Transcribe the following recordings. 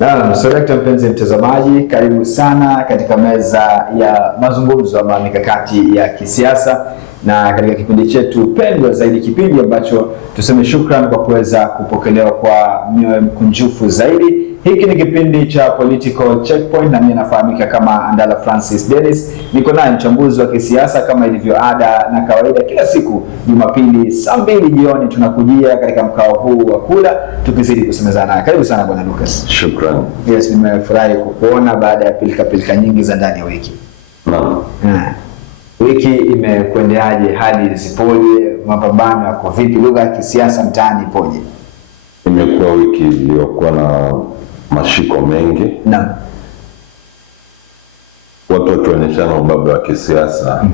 Naam, Selekta mpenzi mtazamaji, karibu sana katika meza ya mazungumzo ama mikakati ya kisiasa, na katika kipindi chetu pendwa zaidi, kipindi ambacho tuseme shukrani kwa kuweza kupokelewa kwa mioyo mkunjufu zaidi. Hiki ni kipindi cha Political Checkpoint na mimi nafahamika kama Andala Francis Dennis. Niko naye mchambuzi wa kisiasa kama ilivyo ada na kawaida, kila siku Jumapili saa 2 jioni tunakujia katika mkao huu wa kula tukizidi kusemezana. Karibu sana Bwana Lucas. Shukrani. Yes, nimefurahi kukuona baada ya pilika nyingi za ndani ya wiki. Naam. Wiki imekwendeaje? Hali zipoje? Mapambano yako vipi? Lugha ya kisiasa mtaani ipoje? Imekuwa wiki iliyokuwa na mashiko mengi. Naam. Watu wakionyeshana ubabe wa kisiasa.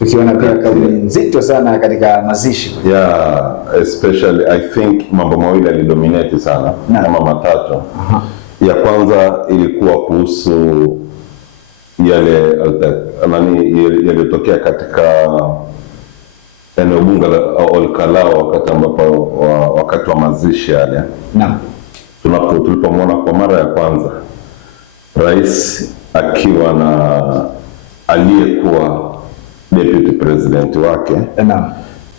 Ukiona pia kauli nzito sana katika mazishi. Yeah, especially I think mambo mawili yalidominate sana kama matatu. Ya kwanza ilikuwa kuhusu yale yalitokea katika eneo bunge la Olkalao wakati wa mazishi yale. Naam. Tulipomwona kwa mara ya kwanza rais akiwa na aliyekuwa deputy president wake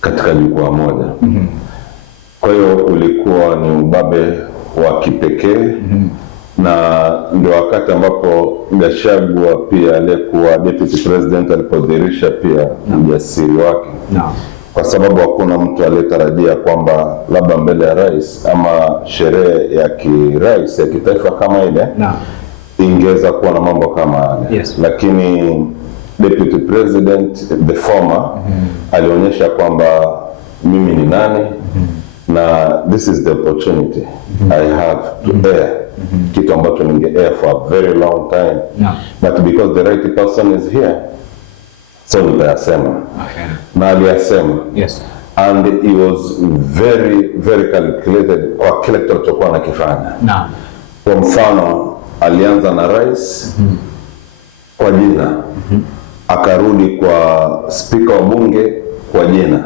katika jukwaa moja. Kwa hiyo ulikuwa ni ubabe wa kipekee. Na ndio wakati ambapo Gachagua pia aliyekuwa deputy president alipodhihirisha pia ujasiri wake. Kwa sababu hakuna mtu aliyetarajia kwamba labda mbele ya rais ama sherehe ya kirais ya kitaifa kama ile ingeweza kuwa na mambo kama yale. Yes. Lakini deputy president the former alionyesha kwamba mimi ni nani na this is the opportunity I have to air kitu ambacho ninge air for a very long time. But because the right person is here, so nitayasema. Na aliyasema. Yes. And he was very very calculated kwa kile kilichokuwa anakifanya. Kwa mfano alianza na rais kwa jina, akarudi kwa speaker wa bunge kwa jina.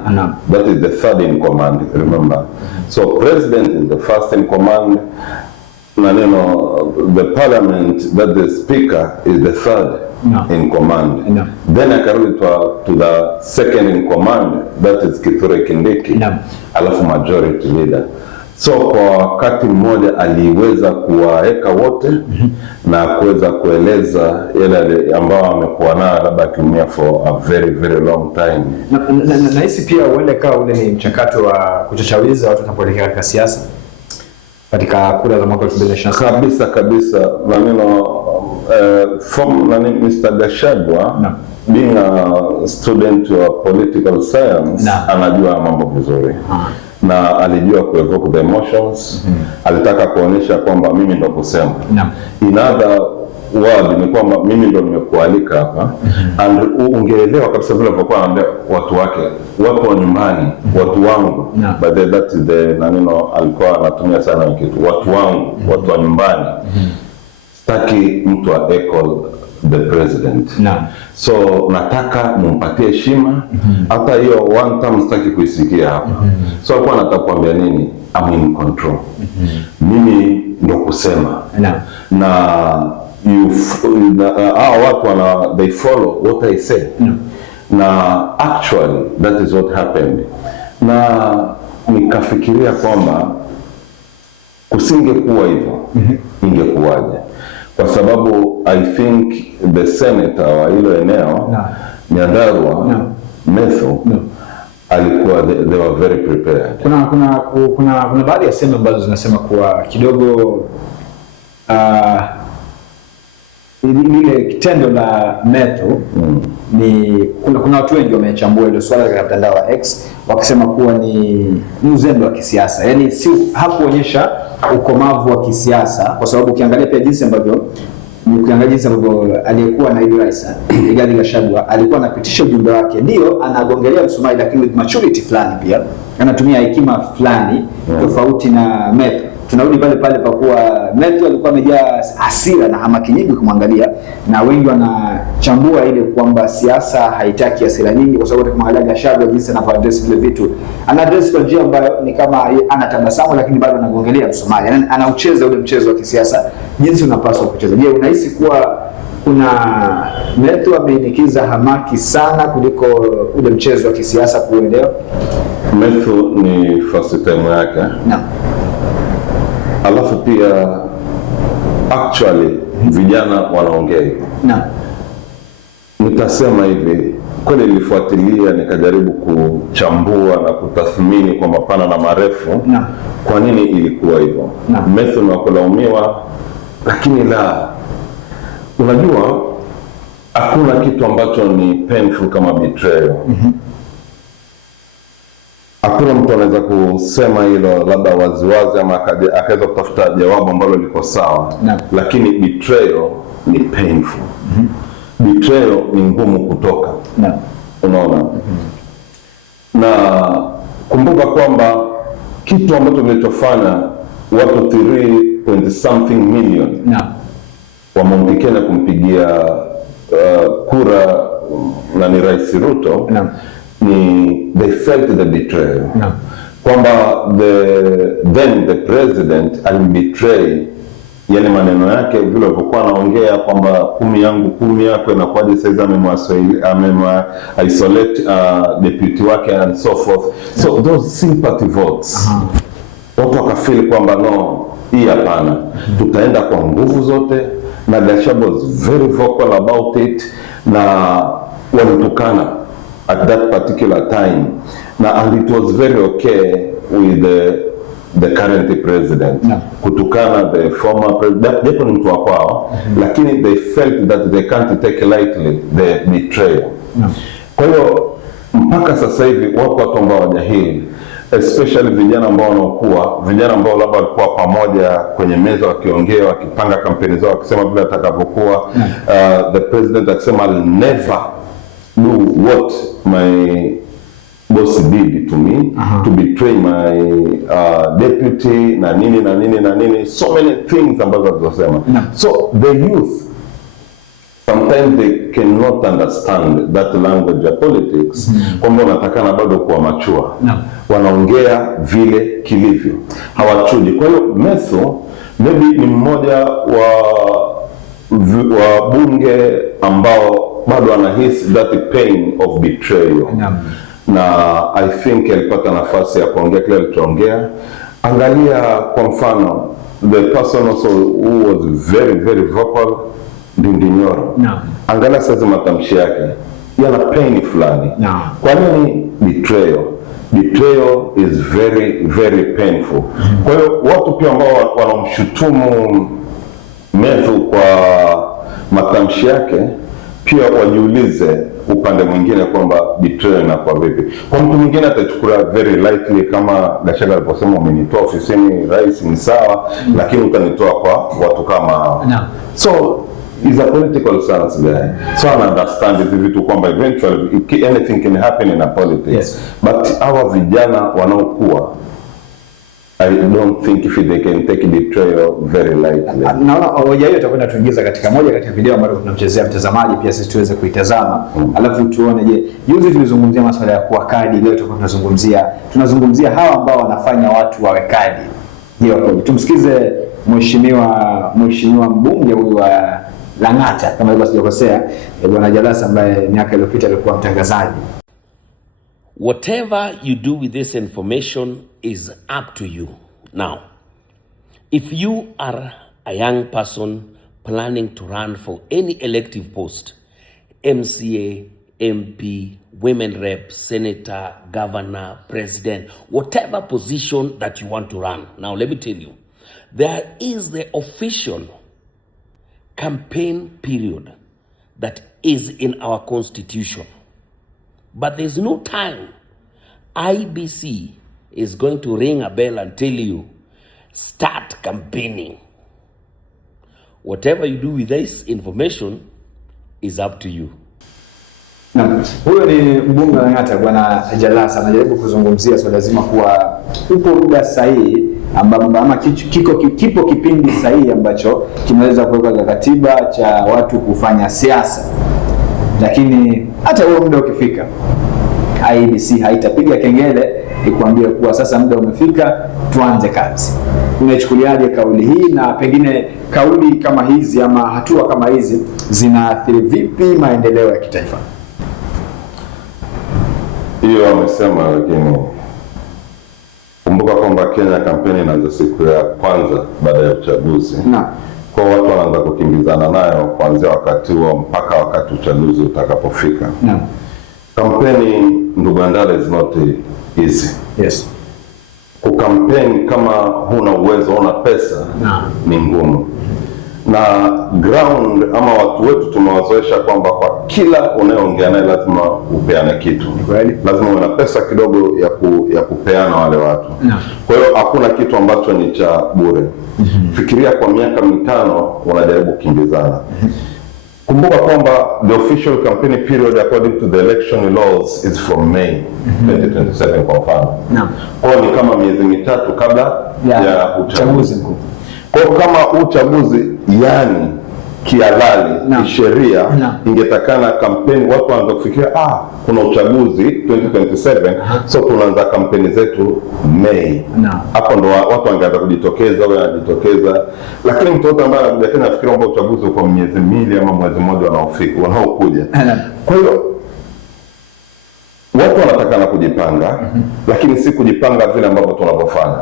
That is the third in command, remember. So president is the first in command. The parliament, that the speaker is the third in command. Then akarudi to the second in command, that is Kithure Kindiki. Alafu majority leader. So kwa wakati mmoja aliweza kuwaeka wote na kuweza kueleza yale ambao amekuwa nayo labda akiumia for a very very long time. Na hisi pia uende kawa ule ni mchakato wa kuchachawiza watu wanapoelekea katika siasa katika kura za mwaka 2027. Kabisa. Mr. Gachagua being a student of political science anajua mambo vizuri. Na alijua kuevoke the emotions. Alitaka kuonyesha kwamba mimi ndo kusema. In other word ni kwamba mimi ndo nimekualika hapa. And ungeelewa kabisa vile alivyokuwa anaambia watu wake, wapo nyumbani, watu wangu. But that is the alikuwa anatumia sana kitu, watu wangu, watu wa nyumbani. Sitaki mtu wa equal the president. So nataka mumpatie heshima. Hata hiyo one time sitaki kuisikia hapa. So alikuwa anataka kuambia nini? I'm in control. Mimi ndo kusema. Na watu they follow what I say. Na actually that is what happened. Na nikafikiria kwamba kusingekuwa hivyo ingekuwaje? Kwa sababu I think the senator wa hilo eneo Nyandarua Methu alikuwa they were very prepared. Kuna baadhi ya sehemu ambazo zinasema kuwa kidogo ile kitendo la Methu ni kuna watu wengi wamechambua ile swala katika mtandao wa X wakisema kuwa ni uzembe wa kisiasa. Yaani si hakuonyesha ukomavu wa kisiasa, kwa sababu ukiangalia pia jinsi ambavyo aliyekuwa naibu rais Rigathi Gachagua alikuwa anapitisha ujumbe wake, ndio anagongelea msumari, lakini with maturity fulani pia anatumia hekima fulani tofauti na Methu. tunarudi pale pale pa kuwa Methu alikuwa amejaa hasira na hamaki nyingi kumwangalia, na wengi wanachambua ile kwamba siasa haitaki hasira nyingi, kwa sababu tukimwangalia Gachagua jinsi anavyoaddress vile vitu, ana address kwa njia ambayo ni kama anatabasamu, lakini bado anagongelea msumari, yani anaucheza ule mchezo wa kisiasa jinsi unapaswa kucheza. Je, unahisi kuwa kuna Methu ameindikiza hamaki sana kuliko ule mchezo wa kisiasa kuelewa? Methu ni first time yake. Naam. Alafu pia actually vijana wanaongea hivyo. Naam. Nitasema hivi, kweli nilifuatilia nikajaribu kuchambua na kutathmini kwa mapana na marefu. Naam. Kwa nini ilikuwa hivyo? Methu ni wakulaumiwa, lakini unajua hakuna kitu ambacho ni painful kama betrayal. Hakuna mtu anaweza kusema hilo labda waziwazi ama akaweza kutafuta jawabu ambalo liko sawa. Lakini betrayal ni painful. Betrayal ni ngumu kutoka. Unaona? Na kumbuka kwamba kitu ambacho kilichofanya watu 3.something million wa Mount Kenya kumpigia kura na ni Rais Ruto, ni they felt the betrayal. Kwamba the president alimbetray, yani maneno yake vile alivyokuwa anaongea kwamba 10 yangu 10 yako, inakuwaje sasa isolate deputy wake and so forth. So those sympathy votes, watu wakafeel kwamba no, hii hapana, tutaenda kwa nguvu zote, na Gachagua was very vocal about it, na walitukana at that particular time, and it was very okay with the current president. Kutukana the former president, japo ni mtu wa kwao, lakini they felt that they can't take lightly the betrayal. Kwa hiyo mpaka sasa hivi wako watu ambao hawajahili, especially vijana ambao wanaokuwa, vijana ambao labda walikuwa pamoja kwenye meza wakiongea, wakipanga kampeni zao, wakisema vile atakavyokuwa. The president akisema I'll never do what my boss did to me, to betray my deputy na nini, so many things ambazo alizosema. So the youth sometimes they cannot understand that language of politics, kwamba wanatakana bado kuwa machua. Wanaongea vile kilivyo, hawachuji. Kwa hiyo Methu maybe ni mmoja wa bunge ambao bado anahisi that pain of betrayal. Na I think alipata nafasi ya kuongea kile alichoongea. Angalia kwa mfano the person also who was very very vocal, Ndindi Nyoro. Angalia sasa matamshi yake yana pain fulani. Kwa nini betrayal? Betrayal is very very painful. Kwa hiyo watu pia ambao wanamshutumu Methu kwa matamshi yake pia wajiulize upande mwingine kwamba betrayal inakuwa vipi. Kwa mtu mwingine atachukua very lightly, kama Gachagua aliposema umenitoa ofisini rais ni sawa, lakini utanitoa kwa watu kama so is a political science guy. So I understand hizi vitu kwamba eventually anything can happen in a politics. But our vijana wanaokuwa, I don't think if they can take betrayal very lightly. Naona hoja hiyo itakwenda tuingiza katika moja katika video ambayo tunamchezea mtazamaji pia sisi tuweze kuitazama. Alafu tuone, je, juzi tulizungumzia masuala ya kuwa kadi, leo tutakuwa tunazungumzia hawa ambao wanafanya watu wawe kadi. Je, tumsikize mheshimiwa mbunge huyu wa Lang'ata kama hivyo sijakosea, Bwana Jalasa ambaye miaka iliyopita alikuwa mtangazaji. Whatever you do with this information is up to you. Now, if you are a young person planning to run for any elective post, MCA, MP, women rep, senator, governor, president, whatever position that you want to run. Now, let me tell you, there is the official campaign period that is in our constitution. But there's no time IBC is going to ring a bell and tell you, start campaigning. Whatever you do with this information is up to you. Huyo ni mbunge wa Lang'ata Bwana Jalasa, anajaribu kuzungumzia swala zima kuwa upo muda sahihi ama kipo kipindi sahihi ambacho kimeweza kuweka katiba cha watu kufanya siasa, lakini hata huo muda ukifika IEBC haitapiga kengele ikuambia kuwa sasa muda umefika tuanze kazi. Unachukuliaje kauli hii, na pengine kauli kama hizi ama hatua kama hizi zinaathiri vipi maendeleo ya kitaifa? Hiyo wamesema, lakini kumbuka kwamba Kenya kampeni inaanza siku ya kwanza baada ya uchaguzi. Kwa watu wanaanza kukimbizana nayo kuanzia wakati huo mpaka wakati uchaguzi utakapofika. Kampeni, ndugu Andala, is not easy. Yes. Kukampeni kama huna uwezo, huna pesa, ni ngumu. Na ground ama watu wetu tumewazoesha kwamba kwa kila unayeongea naye lazima upeane kitu. Lazima uwe na pesa kidogo ya kupeana wale watu. Kwa hiyo hakuna kitu ambacho ni cha bure. Fikiria kwa miaka 5 unajaribu kukimbizana. Kumbuka kwamba the official campaign period according to the election laws is from May 2027 kwa mfano. Kwa ni kama miezi 3 kabla ya uchaguzi mkuu. Kwa kama uchaguzi yani kihalali kisheria ingetakana kampeni watu waanze kufikiria kuna uchaguzi 2027 so tunaanza kampeni zetu Mei. Hapo ndo watu wangeanza kujitokeza, wanajitokeza. Lakini mtu ambaye anakuja tena afikiria kwamba uchaguzi uko miezi 2 ama mwezi mmoja unaokuja. Kwa hiyo watu wanatakana kujipanga, lakini si kujipanga vile ambavyo tunavyofanya.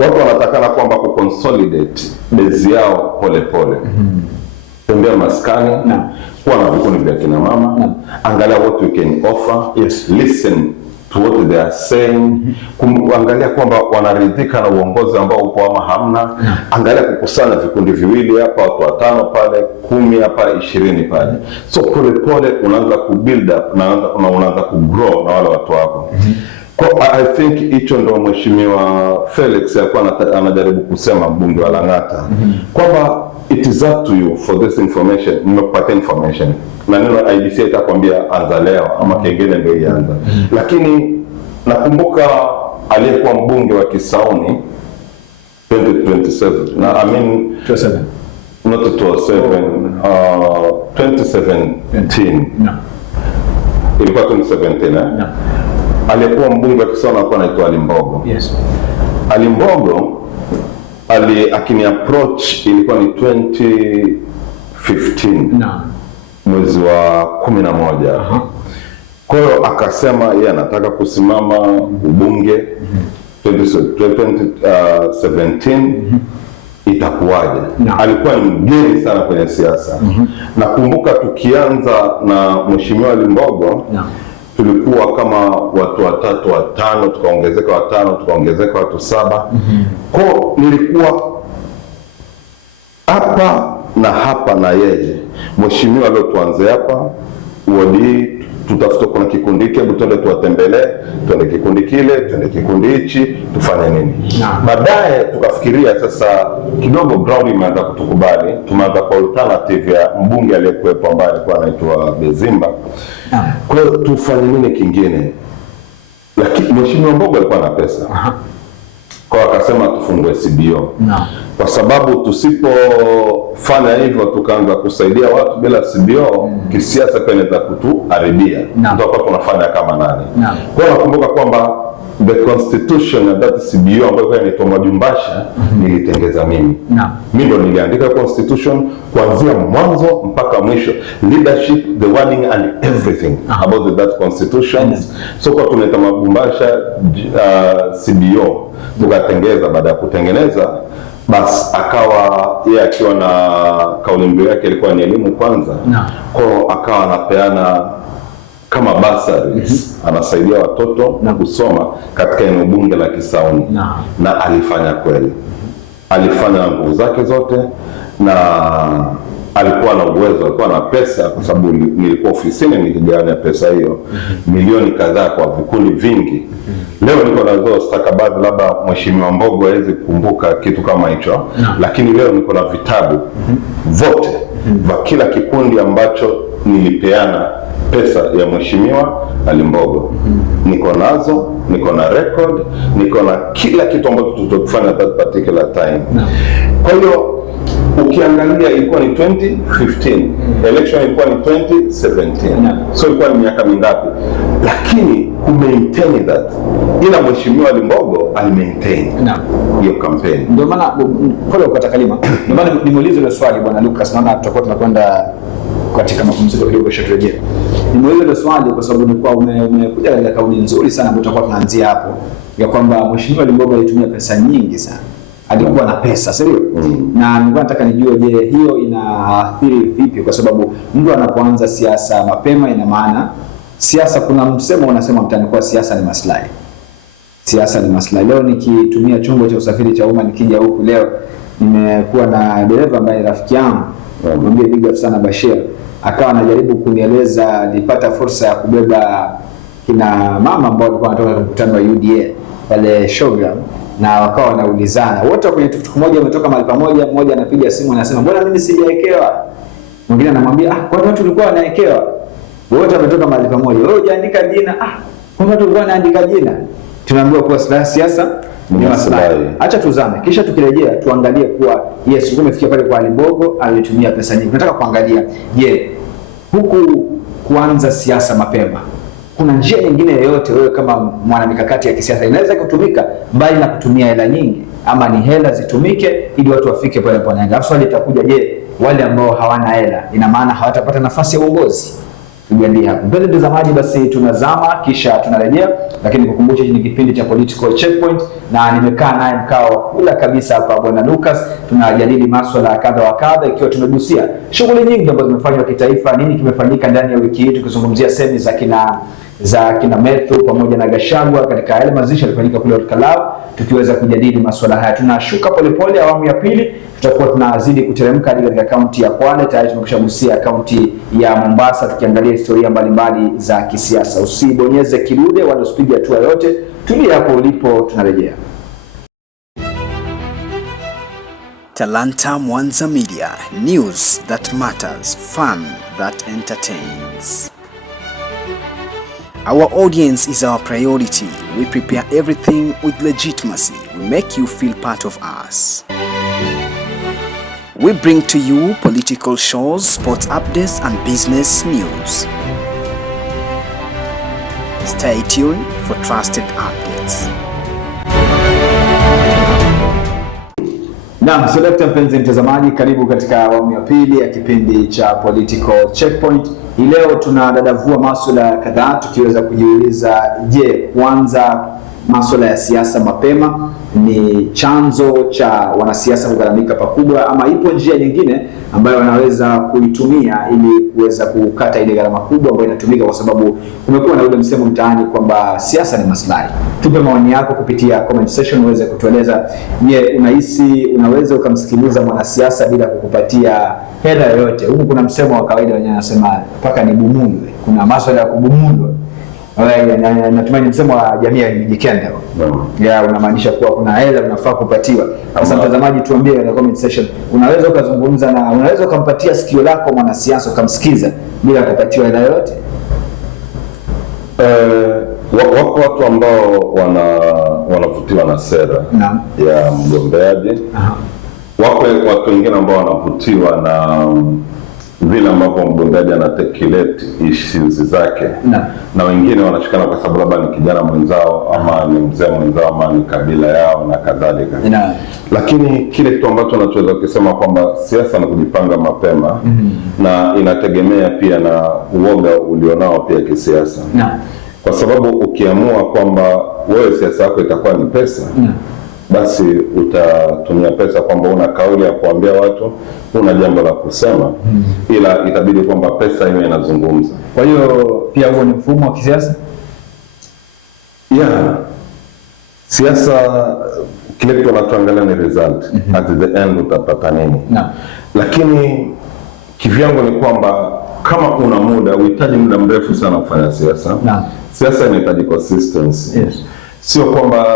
Watu wanatakana kwamba kuconsolidate base yao pole pole. Tembea maskani, kuwa na vikundi vya kina mama, angalia what we can offer, listen to what they are saying, angalia kwamba wanaridhika na uongozi ambao upo ama hamna. Angalia kukusanya vikundi viwili hapa, watu 5 pale, 10 hapa, 20 pale. So pole pole unaanza kubuild up na unaanza kugrow na wale watu wako. Kwa I think hicho ndo Mheshimiwa Felix alikuwa anajaribu kusema, mbunge wa Lang'ata, kwamba it is up to you for this information. Nimekupatia information. Na neno IEBC itakwambia anza leo ama kengele ndio ianza. Lakini nakumbuka aliyekuwa mbunge wa Kisauni 2027 na 27 not 27 2017 ilikuwa 2017 aliyekuwa mbunge wa Kisauni alikuwa anaitwa Ali Mbogo. Ali Mbogo akini approach ilikuwa ni 2015 mwezi wa 11. Kwa hiyo akasema yeye anataka kusimama ubunge 2017 itakuwaje. Alikuwa ni mgeni sana kwenye siasa. Nakumbuka tukianza na Mheshimiwa Ali Mbogo tulikuwa kama watu 3, 5, tukaongezeka 5, tukaongezeka watu 7. Kwa nilikuwa hapa na yeye. Mheshimiwa leo tuanze hapa, wadi tutafuta kuna kikundi kile, twende tuwatembelee, twende kikundi kile, twende kikundi hichi, tufanye nini. Baadaye tukafikiria sasa kidogo ground imeanza kutukubali, tumeanza kwa alternative ya mbunge aliyekuwepo ambaye alikuwa anaitwa Bezimba. Kwa hiyo tufanye nini kingine? Lakini Mheshimiwa Mbogo alikuwa na pesa. Kwa akasema tufungue CBO. Kwa sababu tusipofanya hivyo tukaanza kusaidia watu bila CBO, kisiasa pia inaweza kutuharibia. Tutakuwa tunafanya kama nani. Kwa hiyo nakumbuka kwamba the constitution na that CBO ambayo inaitwa Majumbasha nilitengeza mimi. Mimi ndo niliandika constitution kuanzia mwanzo mpaka mwisho, leadership, the wording and everything about that constitution. So kwa tunaita Majumbasha CBO tukatengeza. Baada ya kutengeneza bas akawa yeye akiwa na kauli mbiu yake ilikuwa ni elimu kwanza. Kwa akawa anapeana kama bursaries, anasaidia watoto na kusoma katika eneo bunge la Kisauni. Na alifanya kweli. Alifanya nguvu zake zote na alikuwa na uwezo, alikuwa na pesa, kwa sababu nilikuwa ofisini nikigawanya pesa hiyo milioni kadhaa kwa vikundi vingi. Leo niko na hizo stakabadhi, labda Mheshimiwa Mbogo hawezi kukumbuka kitu kama hicho, lakini leo niko na vitabu vote vya kila kikundi ambacho nilipeana pesa ya Mheshimiwa Ali Mbogo. Niko nazo, niko na record, niko na kila kitu ambacho tutakufanya that particular time. Kwa hiyo ukiangalia ilikuwa ni 2015, election ilikuwa ni 2017. So ilikuwa ni miaka mingapi? Lakini maintain that. Ila Mheshimiwa Ali Mbogo alimaintain hiyo campaign. Ndio maana pole ukata kalima. Ndio maana nimuulize ile swali Bwana Lucas, naona tutakuwa tunakwenda katika mapumziko kidogo kisha turejea. Nimuulize ile swali kwa sababu nilikuwa umekuja katika kauli nzuri sana ambayo tutakuwa tunaanzia hapo ya kwamba Mheshimiwa Ali Mbogo alitumia pesa nyingi sana. Alikuwa na pesa, sio? Na nilikuwa nataka nijue, je, hiyo inaathiri vipi? Kwa sababu mtu anapoanza siasa mapema, ina maana siasa, kuna msemo unasema mtani kwa siasa ni maslahi. Siasa ni maslahi. Leo nikitumia chombo cha usafiri cha umma nikija huku leo, nimekuwa na dereva ambaye ni rafiki yangu, mwambie big up sana Bashir, akawa anajaribu kunieleza nilipata fursa ya kubeba kina mama ambao walikuwa wanatoka mkutano wa UDA pale Shogram, na wakawa wanaulizana wote kwenye tuktuk moja, wametoka mahali pamoja, mmoja anapiga simu anasema mbona mimi sijaekewa, mwingine anamwambia kwa watu tulikuwa wanaekewa, wote wametoka mahali pamoja, wewe hujaandika jina, kwa watu tulikuwa wanaandika jina. Tunaambiwa kuwa siasa ni maslahi. Acha tuzame, kisha tukirejea tuangalie kuwa yes, umefikia pale kwa Ali Mbogo alitumia pesa nyingi. Nataka kuangalia, je, huku kuanza siasa mapema, kuna njia nyingine yoyote wewe kama mwana mikakati ya kisiasa inaweza kutumika mbali na kutumia hela nyingi, ama ni hela zitumike ili watu wafike pale wanaenda? Alafu swali litakuja, je, wale ambao hawana hela ina maana hawatapata nafasi ya uongozi? Tujiandie hapo. Mbele mtazamaji, basi tunazama kisha tunarejea, lakini kukumbusha hiki ni kipindi cha Political Checkpoint na nimekaa naye mkao kula kabisa hapa Bwana Lucas. Tunajadili masuala kadha wa kadha, ikiwa tumegusia shughuli nyingi ambazo zimefanywa kitaifa, nini kimefanyika ndani ya wiki hii, tukizungumzia semi za kina Methu pamoja na Gachagua katika yale mazishi yalifanyika kule Olkalau, tukiweza kujadili masuala haya. Tunashuka polepole, awamu ya pili tutakuwa tunazidi kuteremka hadi katika kaunti ya Kwale. Tayari tumekwishagusia kaunti ya Mombasa, tukiangalia historia mbalimbali za kisiasa. Usibonyeze kidude wala usipige hatua yote, tulia hapo ulipo, tunarejea. Talanta Mwanza Media, news that matters, fun that entertains. Our audience is our priority. We prepare everything with legitimacy. We make you feel part of us. We bring to you political shows, sports updates, and business news. Stay tuned for trusted updates. Naam, selekta mpenzi mtazamaji, karibu katika awamu ya pili ya kipindi cha Political Checkpoint. Hii leo tunadadavua masuala kadhaa, tukiweza kujiuliza, je, kuanza masuala ya siasa mapema ni chanzo cha wanasiasa kugharamika pakubwa, ama ipo njia nyingine ambayo wanaweza kuitumia ili kuweza kukata ile gharama kubwa ambayo inatumika? Kwa sababu kumekuwa na ule msemo mtaani kwamba siasa ni maslahi. Tupe maoni yako kupitia comment section uweze kutueleza, je, unahisi unaweza ukamsikiliza mwanasiasa bila kukupatia hela yoyote? Huko kuna msemo wa kawaida wenyewe anasema paka ni bumundwe. Kuna masuala ya kubumundwa. Natumai ni msemo wa jamii ya Mijikenda. Ya unamaanisha kuwa kuna hela unafaa kupatiwa. Sasa mtazamaji, tuambie katika comment section, unaweza ukazungumza na unaweza ukampatia sikio lako mwanasiasa ukamsikiza bila kupatiwa hela yote? Wako watu ambao wanavutiwa na sera ya mgombeaji. Wako watu wengine ambao wanavutiwa na vile ambavyo mgombeaji anatekelete issues zake, na wengine wanashikana kwa sababu labda ni kijana mwenzao ama ni mzee mwenzao ama ni kabila yao na kadhalika. Lakini kile kitu ambacho tunachoweza kusema kwamba siasa ni kujipanga mapema, na inategemea pia na uoga ulionao pia kisiasa. Kwa sababu ukiamua kwamba wewe siasa yako itakuwa ni pesa, basi utatumia pesa kwamba una kauli ya kuambia watu, una jambo la kusema, ila itabidi kwamba pesa hiyo inazungumza. Kwa hiyo pia huo ni mfumo wa kisiasa? Siasa kile kitu tunatuangalia ni result. At the end utapata nini? Lakini kivyangu ni kwamba kama una muda, uhitaji muda mrefu sana kufanya siasa. Siasa inahitaji consistency. Sio kwamba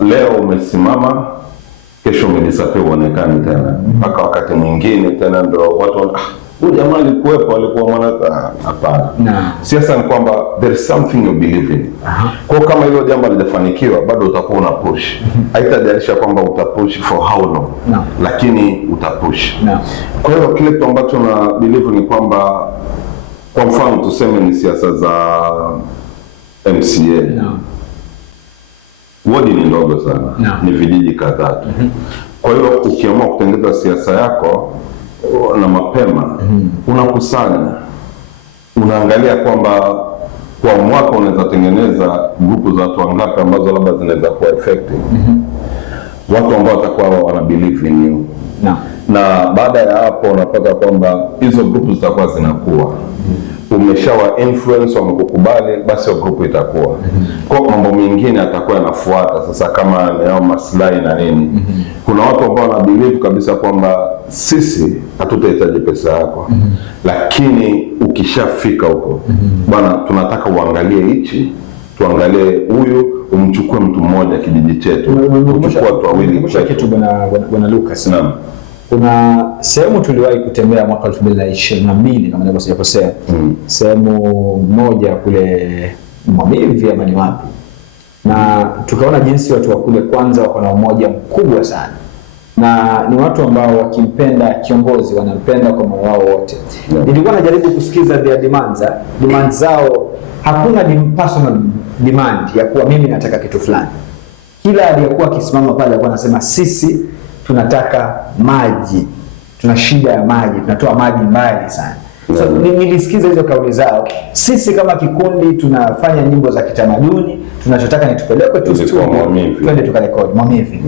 leo umesimama kesho umedisappear uonekane tena, mpaka wakati mwingine tena ndio watu huyu jamaa alikuwepo, alikuwa mwana hapana. Siasa ni kwamba there is something you believe in. Kwa kama hilo jambo halijafanikiwa bado utakuwa una push. Haitajalisha kwamba utapush for how long. Lakini utapush. Kwa hiyo kile kitu ambacho na believe ni kwamba, kwa mfano tuseme ni siasa za MCA. Wodi ni ndogo sana. Ni vijiji kadhaa. Kwa hiyo ukiamua kutengeneza siasa yako na mapema, unakusanya, unaangalia kwamba kwa mwaka unaweza tengeneza grupu za watu wangapi ambazo labda zinaweza kuwa effective. Watu ambao watakuwa wana believe in you. Na baada ya hapo unapata kwamba hizo grupu zitakuwa zinakuwa. Umeshawa influence, wamekukubali, basi hiyo grupu itakuwa. Kwa mambo mengine atakuwa yanafuata sasa, kama yao maslahi na nini. Kuna watu ambao wana believe kabisa kwamba sisi hatutahitaji pesa yako. Lakini ukishafika huko, bwana tunataka uangalie hichi, tuangalie huyu, umchukue mtu mmoja kijiji chetu, uchukue watu wawili. Mwisho kitu bwana Lucas. Kuna sehemu tuliwahi kutembea mwaka 2022 kama nilivyo sijakosea. Sehemu moja kule Mwamivi ama ni wapi. Na tukaona jinsi watu wa kule kwanza wako na umoja mkubwa sana. Na ni watu ambao wakimpenda kiongozi wanampenda kwa moyo wao wote. Nilikuwa najaribu kusikiza their demands zao. Hakuna personal demand ya kuwa mimi nataka kitu fulani. Kila aliyekuwa akisimama pale alikuwa anasema sisi tunataka maji, tuna shida ya maji, tunatoa maji mbali sana. So, nilisikiza hizo kauli zao. Sisi kama kikundi tunafanya nyimbo za kitamaduni, tunachotaka ni tupelekwe tu studio, twende tukarekodi Mwamivi.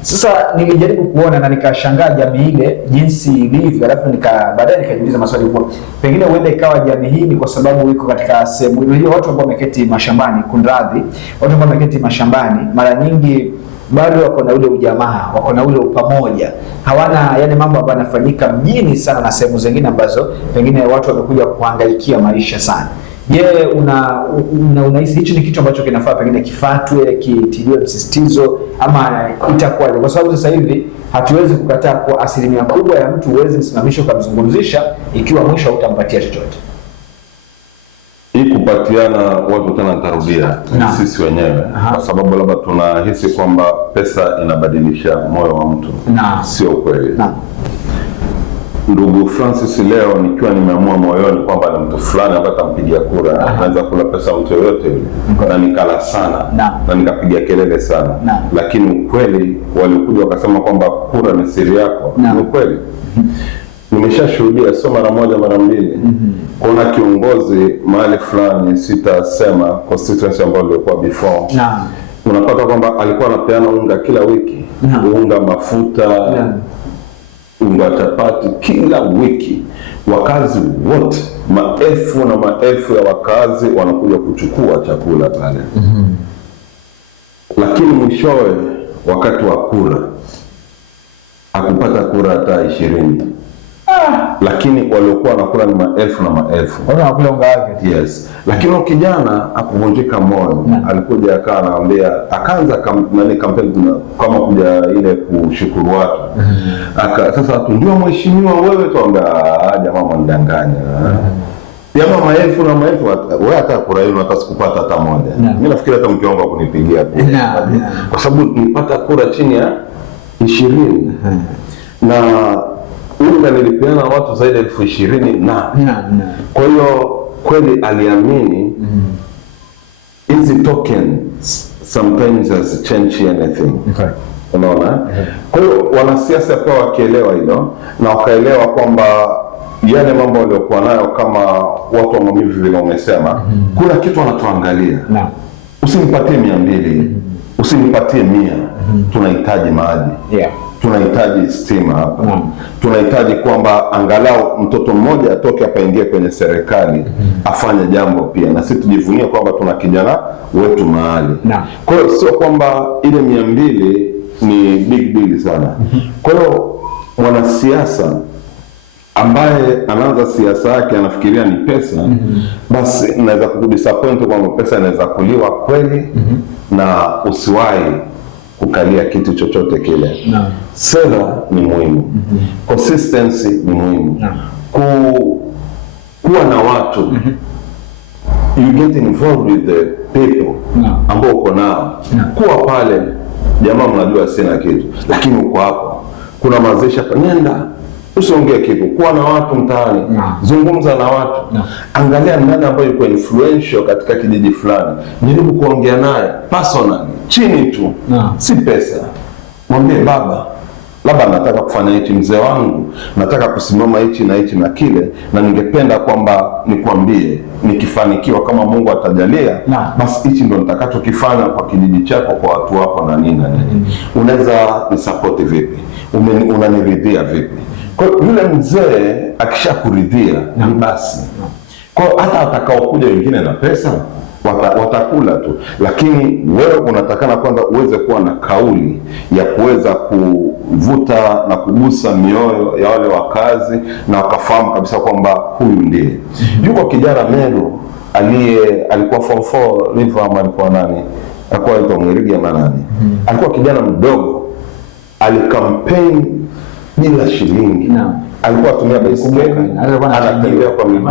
Sasa nilijaribu kuona na nikashangaa jamii ile jinsi ilivyo, alafu baadaye nikajiuliza maswali kwa pengine huenda ikawa jamii hii ni kwa sababu iko katika sehemu hiyo, watu ambao wameketi mashambani, kunradhi, watu ambao wameketi mashambani mara nyingi bado wako na ule ujamaa, wako na ule upamoja. Hawana yale mambo ambayo yanafanyika mjini sana na sehemu zingine ambazo pengine watu wamekuja kuhangaikia maisha sana. Je, unahisi hicho ni kitu ambacho kinafaa pengine kifatwe, kitiliwe msisitizo ama itakuwa? Kwa sababu sasa hivi hatuwezi kukataa kwa asilimia kubwa ya mtu uwezi msimamisho kumzungumzisha ikiwa mwisho utampatia chochote. Kupatiana watu tena tarudia sisi wenyewe kwa sababu labda tunahisi kwamba pesa inabadilisha moyo wa mtu. Sio kweli. Ndugu Francis, leo nikiwa nimeamua moyoni kwamba ni mtu fulani ambaye atampigia kura, anaweza kula pesa mtu yoyote yule, na nikala sana na nikapiga kelele sana, lakini ukweli walikuja wakasema kwamba kura ni siri yako. Ni ukweli. Nimeshashuhudia sio mara moja mara mbili. Kuna kiongozi mahali fulani, sitasema constituency ambayo ilikuwa before. Unapata kwamba alikuwa anapeana unga kila wiki. Unga, mafuta, unga chapati kila wiki. Wakazi wote, maelfu na maelfu ya wakazi wanakuja kuchukua chakula pale. Lakini mwishowe wakati wa kura hakupata kura hata 20. Lakini waliokuwa wanakula ni maelfu na maelfu. Wanakula unga wake. Yes. Lakini kijana akuvunjika moyo. Alikuja akaanza kampeni kama kuja ile kushukuru watu. Sasa tunjua mheshimiwa wewe tuambia jamaa mndanganya. Jamaa maelfu na maelfu, wewe hata kura hiyo hata sikupata hata moja. Mimi nafikiri hata mke wangu kunipigia kura. Kwa sababu nilipata kura chini ya 20. Na unga nilipeana watu zaidi ya 20,000 na. Kwa hiyo kweli aliamini hizi tokens sometimes has change anything. Unaona? Kwa hiyo wanasiasa pia wakielewa hilo na wakaelewa kwamba yale mambo waliokuwa nayo kama watu wa Mwamivi vile wamesema, kuna kitu wanatuangalia. Usinipatie 200, usinipatie 100. Tunahitaji maji. Tunahitaji stima hapa. Tunahitaji kwamba angalau mtoto mmoja atoke hapa ingie kwenye serikali afanye jambo pia, na sisi tujivunie kwamba tuna kijana wetu mahali. Kwa hiyo sio kwamba ile 200 ni big deal sana. Kwa hiyo mwanasiasa ambaye anaanza siasa yake anafikiria ni pesa, basi naweza kukudisappoint kwamba pesa inaweza kuliwa kweli, na usiwahi kukalia kitu chochote kile. Sera ni muhimu. Consistency ni muhimu. kuwa na watu you get involved with the people ambao uko nao. Kuwa pale, jamaa mnajua sina kitu, lakini uko hapo, kuna mazishi hapa, nenda usiongee kitu, kuwa na watu mtaani, zungumza na watu, angalia nani ambaye yuko influential katika kijiji fulani, jaribu kuongea naye personally, chini tu, si pesa. Mwambie baba, labda nataka kufanya hichi, mzee wangu nataka kusimama hichi na hichi na kile, na ningependa kwamba nikwambie nikifanikiwa, kama Mungu atajalia, basi hichi ndo nitakachokifanya kwa kijiji chako, kwa watu wako na nini na nini. Unaweza ni support vipi? Unaniridhia vipi? Kwa yule mzee akishakuridhia ni basi. Kwa hata atakaokuja wengine na pesa watakula tu, lakini wewe unatakana kwanza uweze kuwa na kauli ya kuweza kuvuta na kugusa mioyo ya wale wakazi, na wakafahamu kabisa kwamba huyu ndiye. Yuko kijana Meru alikuwa form 4 River, ama alikuwa nani, alikuwa aitwa Mwirigi ama nani, alikuwa kijana mdogo, alikampeni bila shilingi. Alikuwa atumia baiskeli, anatembea kwa miguu,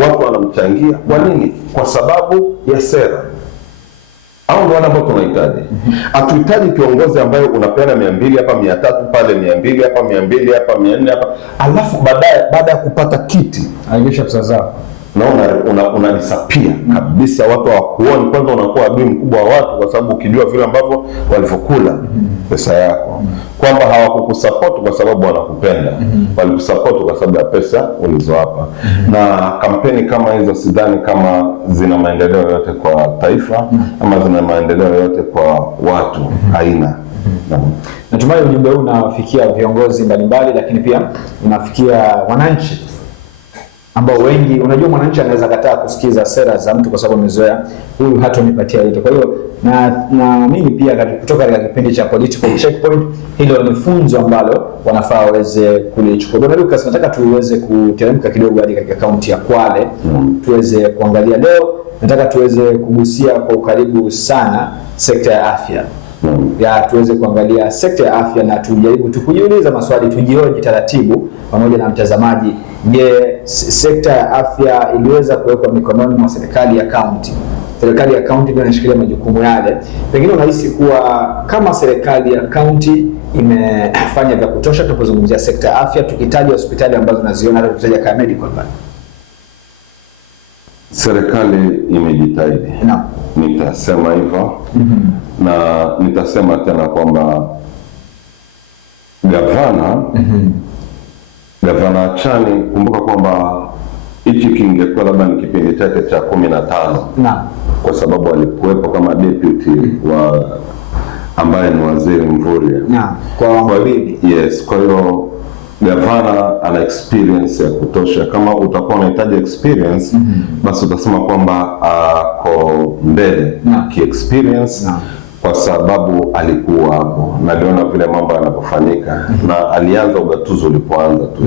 watu wanamchangia. Kwa nini? Kwa sababu ya sera. Au ndio wale ambao tunahitaji. Hatuhitaji kiongozi ambaye unapeana 200 hapa, 300 pale, 200 hapa, 200 hapa, 400 hapa, alafu baada ya kupata kiti aigesha pesa zao, na unadisapia kabisa, watu hawakuoni. Kwanza unakuwa adui mkubwa wa watu, kwa sababu ukijua vile ambavyo walivyokula pesa yako, kwamba hawakukusupport kwa sababu wanakupenda, walikusupport kwa sababu ya pesa ulizowapa. Na kampeni kama hizo sidhani kama zina maendeleo yote kwa taifa, ama zina maendeleo yote kwa watu, haina. Natumai ujumbe huu unafikia viongozi mbalimbali, lakini pia unafikia wananchi ambao wengi, unajua mwananchi anaweza kataa kusikiza sera za mtu kwa sababu amezoea huyu hatonipatia yote. Kwa hiyo na mimi pia kutoka katika kipindi cha Political Checkpoint, hilo ni funzo ambalo wanafaa waweze kulichukua. Bwana Lucas, nataka tuweze kuteremka kidogo hadi katika kaunti ya Kwale, tuweze kuangalia leo, nataka tuweze kugusia kwa ukaribu sana sekta ya afya. Tuweze kuangalia sekta ya afya na tujaribu tukujiuliza maswali, tujioje taratibu pamoja na mtazamaji. Je, sekta ya afya iliweza kuwekwa mikononi mwa serikali ya kaunti? Serikali ya kaunti ndio inashikilia majukumu yale. Pengine unahisi kuwa kama serikali ya kaunti imefanya vya kutosha tunapozungumzia sekta ya afya, tukitaja hospitali ambazo tunaziona, hata tukitaja kama medical bank? Serikali imejitahidi. Nitasema hivyo. Na nitasema tena kwamba Gavana Achani, kumbuka kwamba hichi kingekuwa labda ni kipindi chake cha 15. Kwa sababu alikuwepo kama deputy wa ambaye ni Waziri Mvurya. Yes, kwa hiyo gavana ana experience ya kutosha. Kama utakuwa unahitaji experience, basi utasema kwamba ako mbele ki experience, kwa sababu alikuwa hapo na aliona vile mambo yanapofanyika, na alianza ugatuzi ulipoanza tu.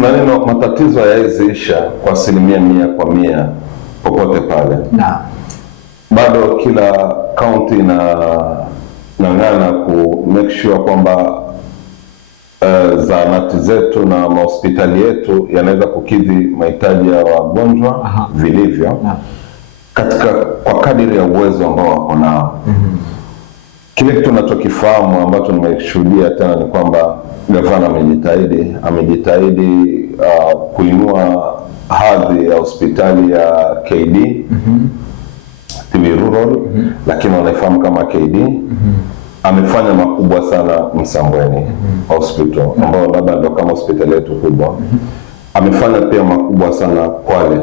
Maneno matatizo hayaweziisha kwa 100% popote pale. Bado kila county nang'ana ku make sure kwamba zahanati zetu na mahospitali yetu yanaweza kukidhi mahitaji ya wagonjwa vilivyo kwa kadiri ya uwezo ambao wako nao. Kile kitu tunachokifahamu ambacho nimeshuhudia tena ni kwamba gavana amejitahidi kuinua hadhi ya hospitali ya KD Tibi Rural, lakini wanaifahamu kama KD. Amefanya makubwa sana Msambweni Hospital, ambao labda ndio kama hospitali yetu kubwa. Amefanya pia makubwa sana Kwale.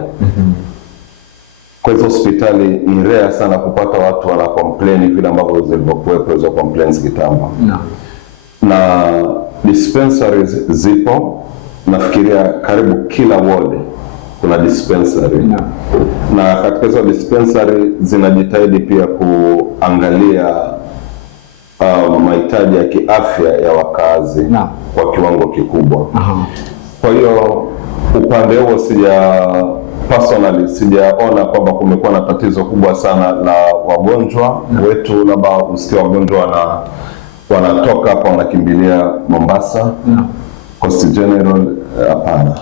Kwa hizo hospitali ni rare sana kupata watu wana complain vile ambavyo zilivyokuwepo hizo complaints kitambo. Na dispensaries zipo, nafikiria karibu kila ward kuna dispensary. Na katika hizo dispensary zinajitahidi pia kuangalia mahitaji ya kiafya ya wakazi kwa kiwango kikubwa. Kwa hiyo upande huo personally sijaona kwamba kumekuwa na tatizo kubwa sana la wagonjwa wetu, labda usikia wagonjwa wanatoka hapa wanakimbilia Mombasa. Post General hapana.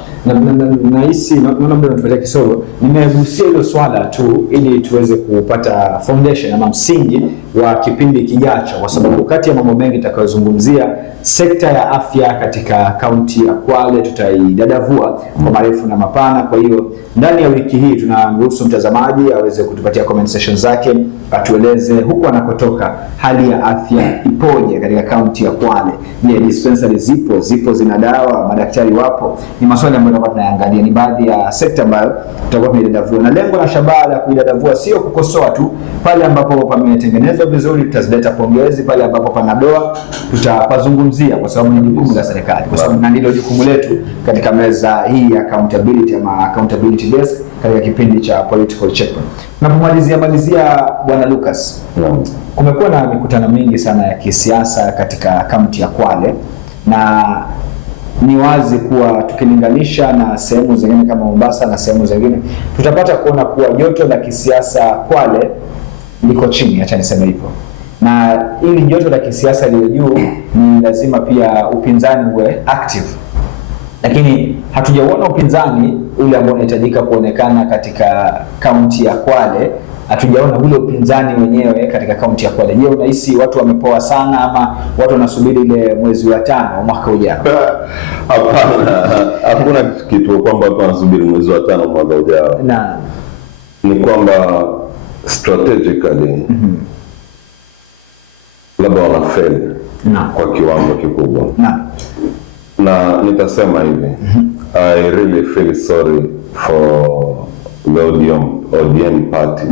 Na hisi naona muda unatupatia kisogo. Nimegusia hilo swala tu ili tuweze kupata foundation ama msingi wa kipindi kijacho, kwa sababu kati ya mambo mengi tutakayozungumzia, sekta ya afya katika kaunti ya Kwale tutaidadavua kwa marefu na mapana. Kwa hiyo ndani ya wiki hii tunamruhusu mtazamaji aweze kutupatia comment section zake, atueleze huko anakotoka hali ya afya ipoje katika kaunti ya Kwale. Je, dispensary zipo zina dawa, madaktari wapo? Ni maswali ambayo tutakuwa tunaangalia, ni baadhi ya sekta ambayo tutakuwa tunaidadavua, na lengo la shabaha la kuidadavua sio kukosoa tu. Pale ambapo pametengenezwa vizuri tutazileta pongezi, pale ambapo pana doa tutapazungumzia, kwa sababu ni jukumu la serikali, kwa sababu ndilo jukumu letu katika meza hii ya accountability ama accountability desk katika kipindi cha political checkpoint. Tunapomalizia Bwana Lucas, kumekuwa na mikutano mingi sana ya kisiasa katika kaunti ya Kwale, na ni wazi kuwa tukilinganisha na sehemu zingine kama Mombasa na sehemu zingine, tutapata kuona kuwa joto la kisiasa Kwale liko chini, acha niseme hivyo. Na ili joto la kisiasa liwe juu, ni lazima pia upinzani uwe active. Lakini hatujaona upinzani ule ambao unahitajika kuonekana katika kaunti ya Kwale. Hatujaona ule upinzani wenyewe katika kaunti ya Kwale. Je, unahisi watu wamepoa sana ama watu wanasubiri ile mwezi wa 5 mwaka ujao? Hapana, hakuna kitu kwamba watu wanasubiri mwezi wa 5 mwaka ujao. Ni kwamba strategically labda wanafeli kwa kiwango kikubwa. Na nitasema hivi, I really feel sorry for the ODM party.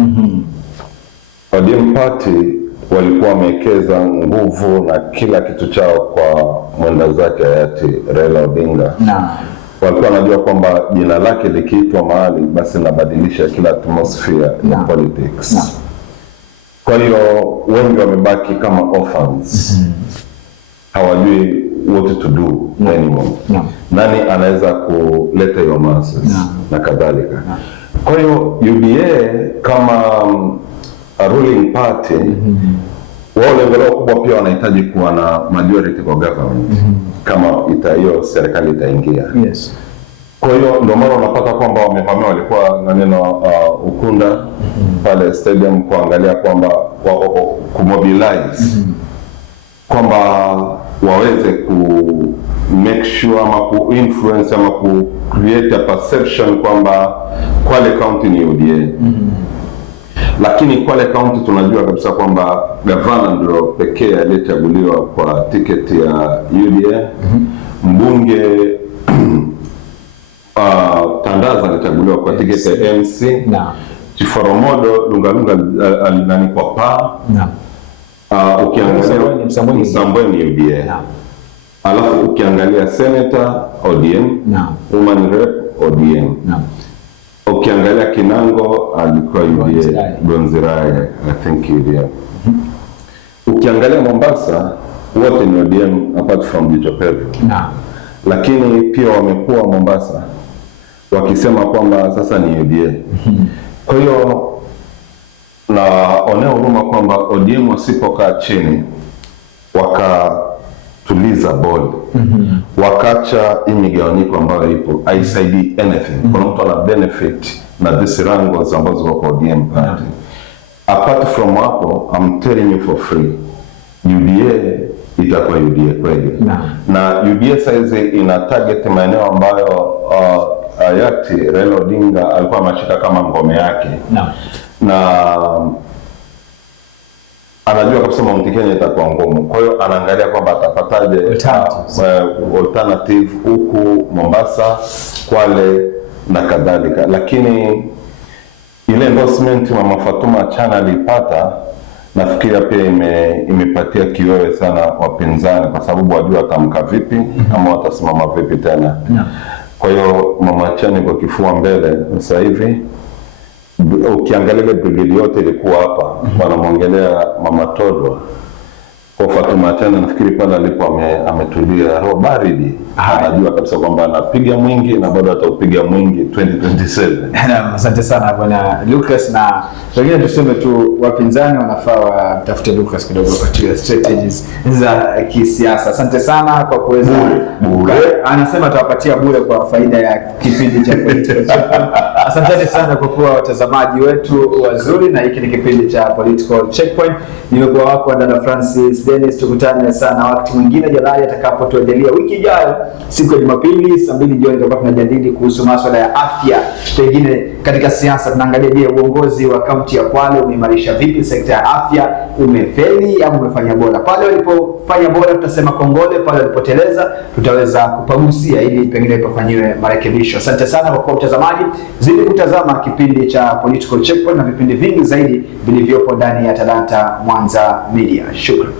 ODM party walikuwa wamewekeza nguvu na kila kitu chao kwa mwenda zake hayati Raila Odinga. Walikuwa wanajua kwamba jina lake likiitwa mahali basi nabadilisha kila atmosphere ya politics. Kwa hiyo wengi wamebaki kama orphans. Hawajui what to do anymore. Nani anaweza kuleta hiyo masses na kadhalika. Kwa hiyo UDA kama a ruling party, wao lengo lao kubwa pia wanahitaji kuwa na majority kwa government kama hiyo serikali itaingia. Kwa hiyo ndio maana unapata kwamba wamevamia, walikuwa na neno Ukunda pale stadium kuangalia kwamba kumobilize kwamba waweze ku make sure ama ku influence ama ku create a perception kwamba Kwale County ni UDA. Lakini Kwale County tunajua kabisa kwamba gavana ndio pekee aliyechaguliwa kwa tiketi ya UDA. Mbunge Tandaza alichaguliwa kwa tiketi ya MC. Chiforomodo Lungalunga alinani kwa PA. Ukiangalia Msambweni UDA. Alafu ukiangalia Senator ODM, Woman Rep ODM. Ukiangalia Kinango alikuwa UDA, Gonzirai I think UDA. Ukiangalia Mombasa wote ni ODM apart from Jichopevu. Lakini pia wamekuwa Mombasa wakisema kwamba sasa ni UDA. Kwa hiyo na onea huruma kwamba ODM wasipokaa chini wakatuliza bodi, wakacha imigawanyiko ambayo ipo haisaidii anything. Kuna mtu ana benefit na this wrangles ambazo wako ODM party. Apart from hapo, I'm telling you for free, UDA itakuwa UDA kweli. Na UDA saizi ina target maeneo ambayo hayati Raila Odinga alikuwa ameshika kama ngome yake. Na anajua kabisa Mount Kenya itakuwa ngumu. Kwa hiyo anaangalia kwamba atapataje alternative huku Mombasa, Kwale na kadhalika. Lakini ile endorsement Mama Fatuma Chana alipata, nafikiria pia imepatia kiwewe sana wapinzani, kwa sababu wajua atamka vipi ama watasimama vipi tena. Kwa hiyo Mama Chana kwa kifua mbele sasa hivi. Ukiangalia ile brigade yote ilikuwa hapa, wanamwongelea Mama Todwa. Kwa Fatuma tena nafikiri pale alipo ametulia roho baridi. Anajua kabisa kwamba anapiga mwingi na bado ataupiga mwingi 2027. Asante sana bwana Lucas, na wengine tuseme tu wapinzani wanafaa watafute Lucas kidogo kwa strategies za kisiasa. Asante sana kwa kuweza anasema atawapatia bure kwa faida ya kipindi cha Political Checkpoint. Asante sana kwa kuwa watazamaji wetu wazuri, na hiki ni kipindi cha Political Checkpoint. Nimekuwa wako Dada Francis Dennis. Tukutane sana wakati mwingine jalali atakapotuendelea wiki ijayo siku ya Jumapili saa 2 jioni, tutakuwa tunajadili kuhusu masuala ya afya. Pengine katika siasa tunaangalia, je, uongozi wa kaunti ya Kwale umeimarisha vipi sekta ya afya, umefeli au umefanya bora? Pale walipofanya bora tutasema kongole, pale walipoteleza tutaweza kupagusia ili pengine pafanyiwe marekebisho. Asante sana kwa kuwa mtazamaji. Zidi kutazama kipindi cha Political Checkpoint na vipindi vingi zaidi vilivyopo ndani ya Talanta Mwanza Media. Shukrani.